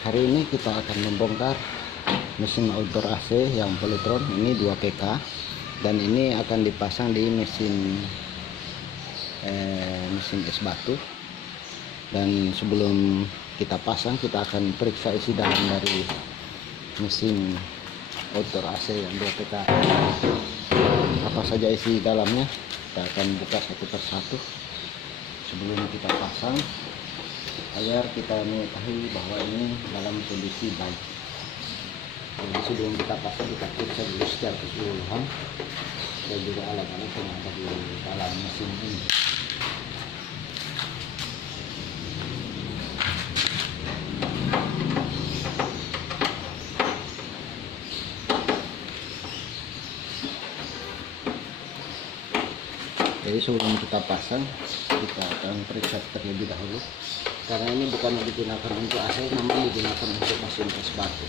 Hari ini kita akan membongkar mesin outdoor AC yang Polytron ini 2 PK, dan ini akan dipasang di mesin es batu. Dan sebelum kita pasang, kita akan periksa isi dalam dari mesin outdoor AC yang 2 PK. Apa saja isi dalamnya, kita akan buka satu persatu sebelum kita pasang, agar kita mengetahui bahwa ini dalam kondisi baik. Jadi sebelum kita pasang, kita periksa dulu secara keseluruhan dan juga alat-alat yang ada di dalam mesin ini. Jadi sebelum kita pasang, kita akan periksa terlebih dahulu, karena ini bukan digunakan untuk AC, namun digunakan untuk mesin es batu.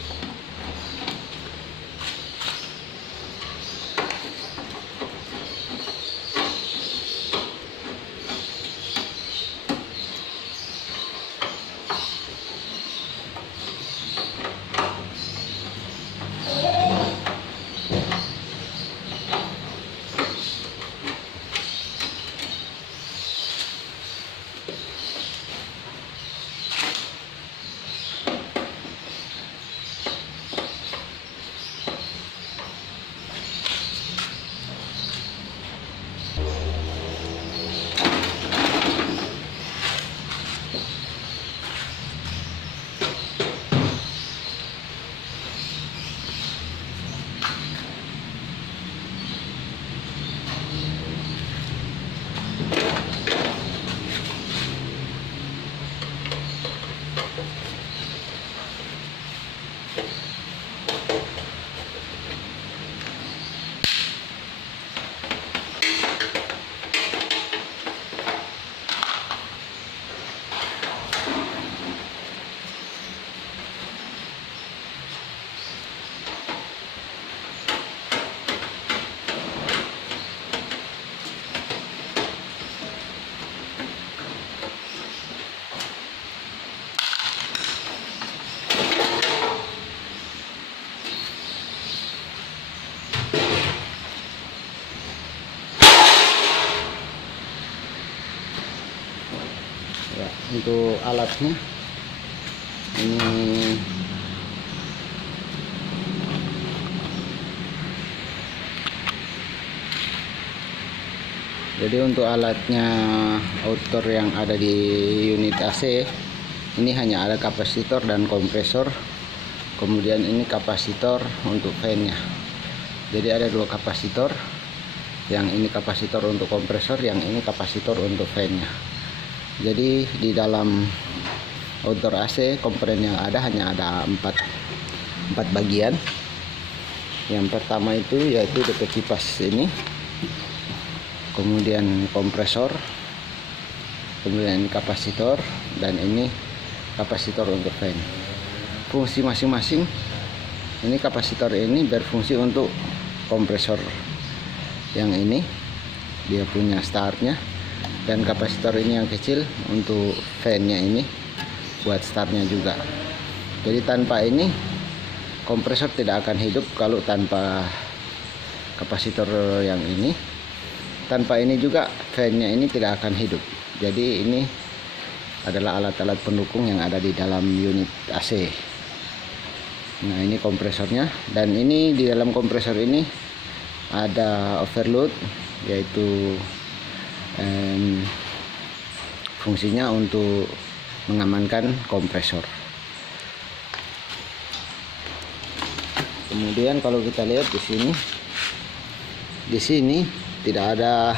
Ya, untuk alatnya ini untuk alatnya outdoor yang ada di unit AC ini hanya ada kapasitor dan kompresor, kemudian ini kapasitor untuk fan-nya. Jadi ada 2 kapasitor, yang ini kapasitor untuk kompresor, yang ini kapasitor untuk fan-nya. Jadi di dalam outdoor AC komponen yang ada hanya ada 4 bagian. Yang pertama itu yaitu DP kipas ini, kemudian kompresor, kemudian ini kapasitor, dan ini kapasitor untuk fan. Fungsi masing-masing, ini kapasitor ini berfungsi untuk kompresor yang ini, dia punya startnya, dan kapasitor ini yang kecil untuk fan-nya ini buat startnya juga. Jadi tanpa ini kompresor tidak akan hidup kalau tanpa kapasitor yang ini. Tanpa ini juga fan-nya ini tidak akan hidup. Jadi ini adalah alat-alat pendukung yang ada di dalam unit AC. Nah, ini kompresornya, dan ini di dalam kompresor ini ada overload, yaitu fungsinya untuk mengamankan kompresor. Kemudian kalau kita lihat di sini tidak ada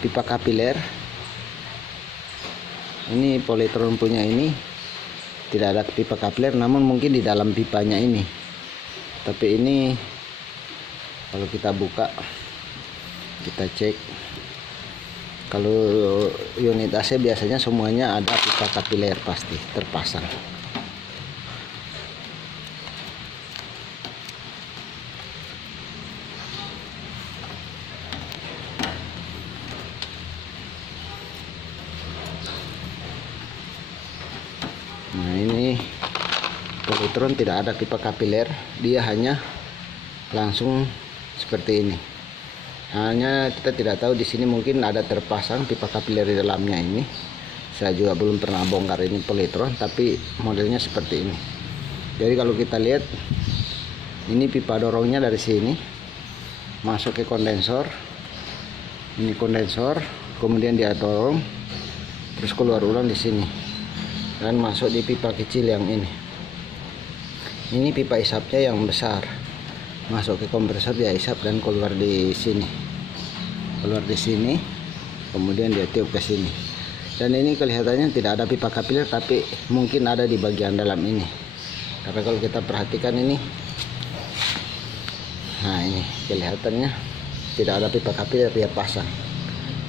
pipa kapiler. Ini Polytron punya ini tidak ada pipa kapiler, namun mungkin di dalam pipanya ini. Tapi ini kalau kita buka, kita cek, kalau unit AC biasanya semuanya ada pipa kapiler pasti terpasang. Nah, ini Polytron tidak ada pipa kapiler, dia hanya langsung seperti ini. Hanya kita tidak tahu di sini mungkin ada terpasang pipa kapiler di dalamnya ini. Saya juga belum pernah bongkar ini Polytron, tapi modelnya seperti ini. Jadi kalau kita lihat, ini pipa dorongnya dari sini masuk ke kondensor. Ini kondensor, kemudian dia dorong, terus keluar ulang di sini, dan masuk di pipa kecil yang ini. Ini pipa isapnya yang besar, masuk ke kompresor, dia isap dan keluar di sini, kemudian dia tiup ke sini. Dan ini kelihatannya tidak ada pipa kapiler, tapi mungkin ada di bagian dalam ini, karena kalau kita perhatikan ini, nah ini kelihatannya tidak ada pipa kapiler dia pasang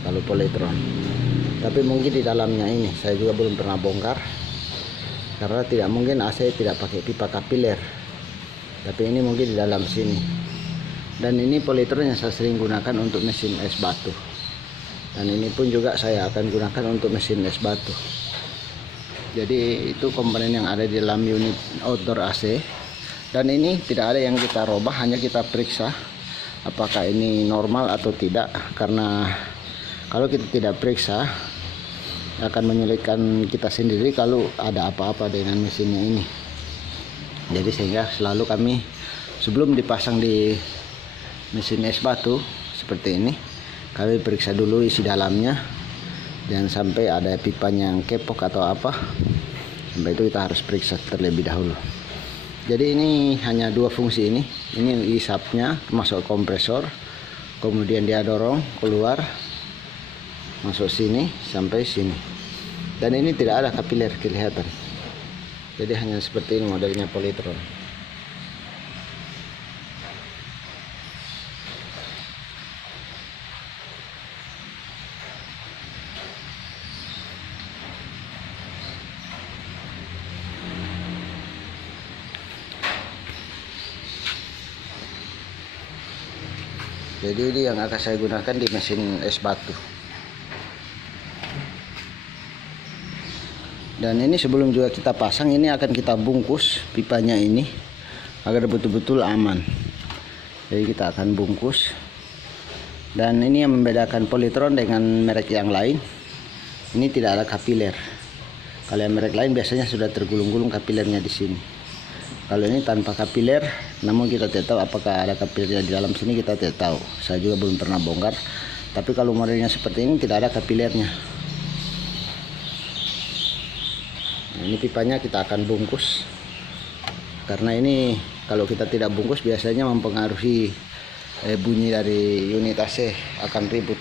kalau Polytron. Tapi mungkin di dalamnya ini, saya juga belum pernah bongkar, karena tidak mungkin AC tidak pakai pipa kapiler. Tapi ini mungkin di dalam sini. Dan ini Polytron yang saya sering gunakan untuk mesin es batu. Dan ini pun juga saya akan gunakan untuk mesin es batu. Jadi itu komponen yang ada di dalam unit outdoor AC. Dan ini tidak ada yang kita robah, hanya kita periksa apakah ini normal atau tidak. Karena kalau kita tidak periksa, akan menyulitkan kita sendiri kalau ada apa-apa dengan mesinnya ini. Jadi sehingga selalu kami sebelum dipasang di mesin es batu seperti ini, kami periksa dulu isi dalamnya, jangan sampai ada pipanya yang kepok atau apa. Sampai itu kita harus periksa terlebih dahulu. Jadi ini hanya dua fungsi ini isapnya masuk kompresor, kemudian dia dorong keluar masuk sini sampai sini. Dan ini tidak ada kapiler kelihatan. Jadi hanya seperti ini modelnya Polytron. Jadi ini yang akan saya gunakan di mesin es batu. Dan ini sebelum juga kita pasang, ini akan kita bungkus pipanya ini agar betul-betul aman. Jadi kita akan bungkus. Dan ini yang membedakan Polytron dengan merek yang lain, ini tidak ada kapiler. Kalau yang merek lain biasanya sudah tergulung-gulung kapilernya di sini. Kalau ini tanpa kapiler, namun kita tidak tahu apakah ada kapilernya di dalam sini, kita tidak tahu. Saya juga belum pernah bongkar. Tapi kalau modelnya seperti ini tidak ada kapilernya. Nah, ini pipanya kita akan bungkus, karena ini kalau kita tidak bungkus biasanya mempengaruhi bunyi dari unit AC, akan ribut.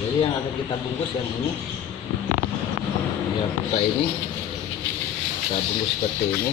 Jadi yang akan kita bungkus yang ini, ya pipa ini kita bungkus seperti ini.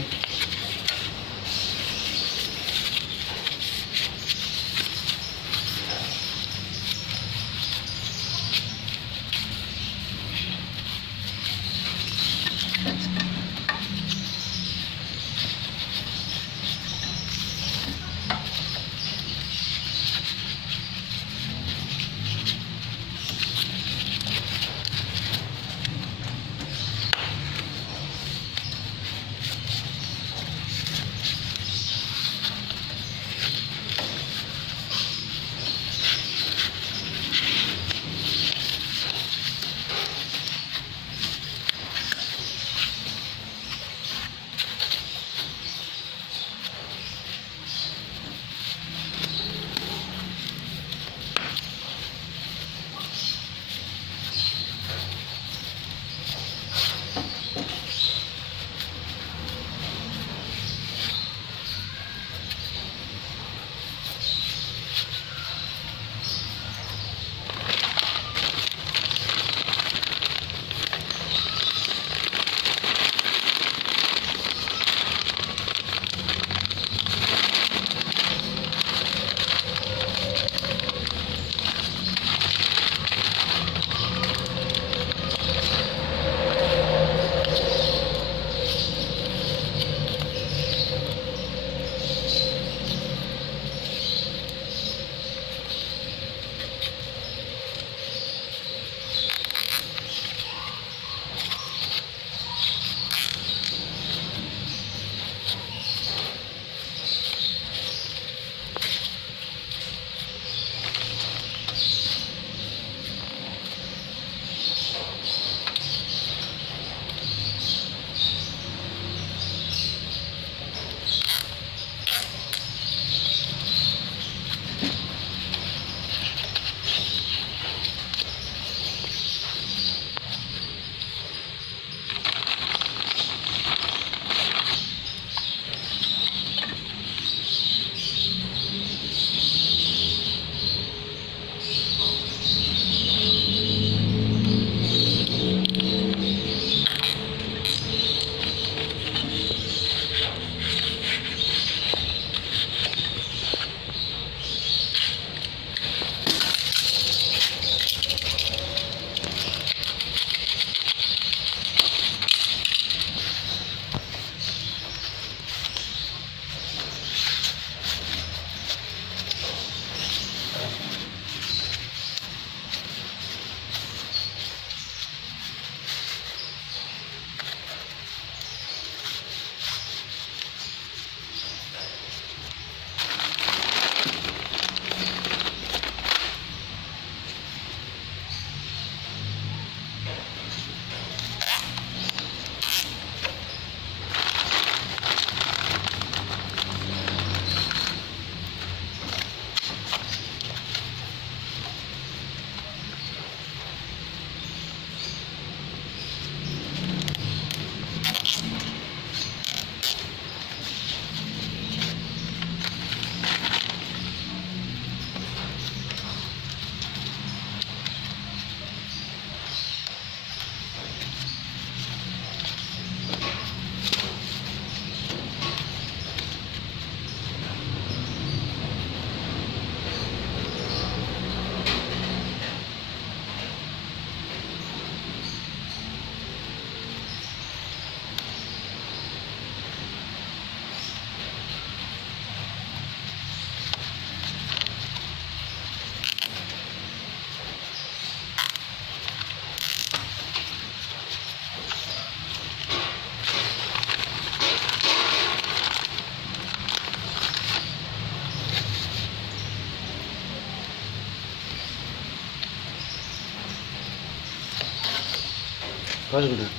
Pas benar.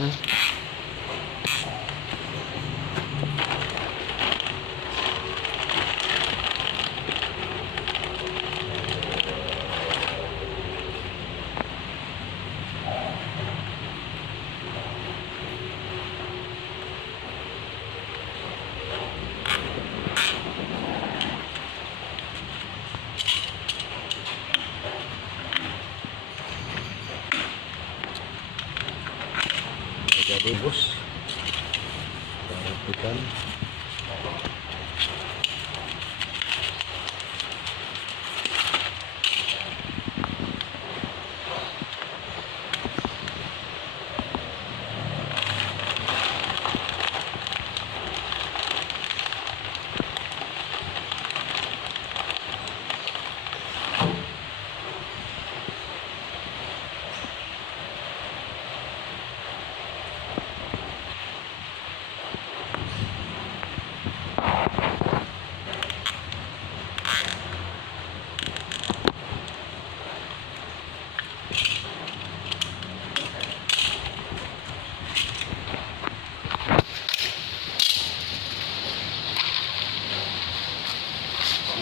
Nah, jadi bos, rapikan.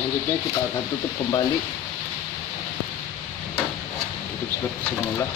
Selanjutnya kita akan tutup kembali, tutup seperti semula.